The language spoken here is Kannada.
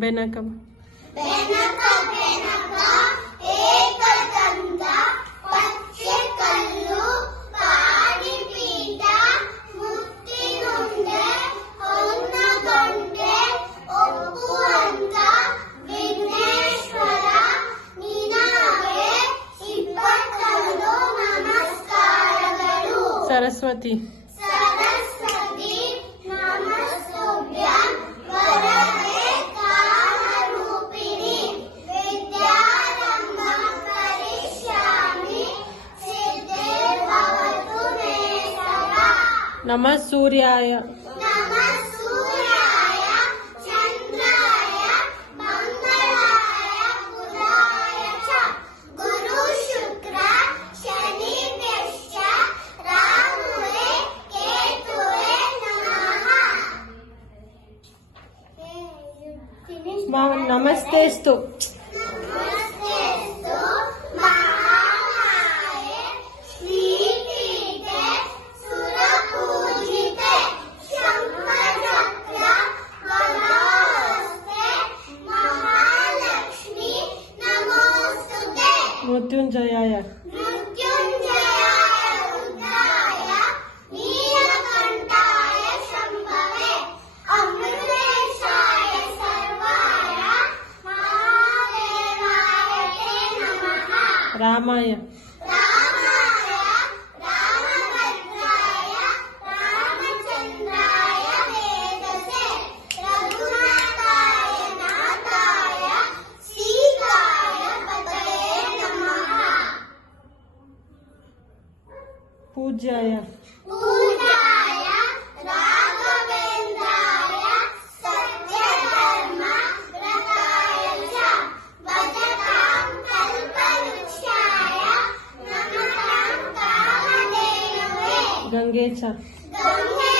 ಬೆನಕ ಬೆನಕ ಬೆನಕ ಏಕದಂತ ಪಚ್ಚೆ ಕಲ್ಲು ಕಾಡಿ ಪೀಠ ಮುತ್ತಿನುಂಡೆ ಹೊನ್ನದೊಂಡೆ ಒಪ್ಪುವಂತ ವಿಘ್ನೇಶ್ವರ ನಿನಗೆ 21 ನಮಸ್ಕಾರಗಳು. ಸರಸ್ವತಿ ಸರಸ್ವತಿ ನಮಸ್ತುಭ್ಯಂ ವರದೆ ಕಾಮರೂಪಿಣಿ ವಿದ್ಯಾರಂಭಂ ಕರಿಷ್ಯಾಮಿ ಸಿದ್ಧೇ ಭವತು ಮೇ ಸದಾ. ನಮಃ ಸೂರ್ಯಾಯ ನಮಃ ಸೂರ್ಯಾಯ ಚಂದ್ರಾಯ ಮಂಗಳಾಯ ಬುಧಾಯ ಚ ಗುರು ಶುಕ್ರ ಶನಿಭ್ಯಶ್ಚ ರಾಹುವೇ ಕೇತುವೇ ನಮಃ. ನಮಸ್ತೆಸ್ತು ನಮಸ್ತೆಸ್ತು ಮಹಾಮಾಯೆ ಶ್ರೀಪೀಠೆ ಸುರಪೂಜಿತೆ ಶಂಖಚಕ್ರ ಗದಾಹಸ್ತೆ ಮಹಾಲಕ್ಷ್ಮಿ ನಮೋಸ್ತುತೆ. ಮೃತ್ಯುಂಜಯಾಯ ಮೃತ್ಯುಂಜಯಾಯ ರುದ್ರಾಯ ನೀಲಕಂಠಾಯ ಶಂಭವೇ ಅಮೃತೇಶಾಯ ಸರ್ವಾಯ ಮಹಾದೇವಾಯ ತೇ ನಮಃ. ರಾಮಾಯ ರಾಮಾಯ ರಾಮಭದ್ರಾಯ ರಾಮಚಂದ್ರಾಯ ವೇದಸೆ ರಘುನಾಥಾಯ ನಾಥಾಯ ಸೀತಾಯ ಪತಯೇ ನಮಃ. ಪೂಜ್ಯಾಯ ಪೂಜಾಯ ರಾಘವೇಂದ್ರಾಯ ಸತ್ಯಧರ್ಮ ರಥಾಯ ಚ ಭಜತಾಂ ಕಲ್ಪವೃಕ್ಷಾಯ ನಮತಾಂ ಕಾಮಧೇನವೇ. ಗಂಗೆ ಚ ಗಂಗೆ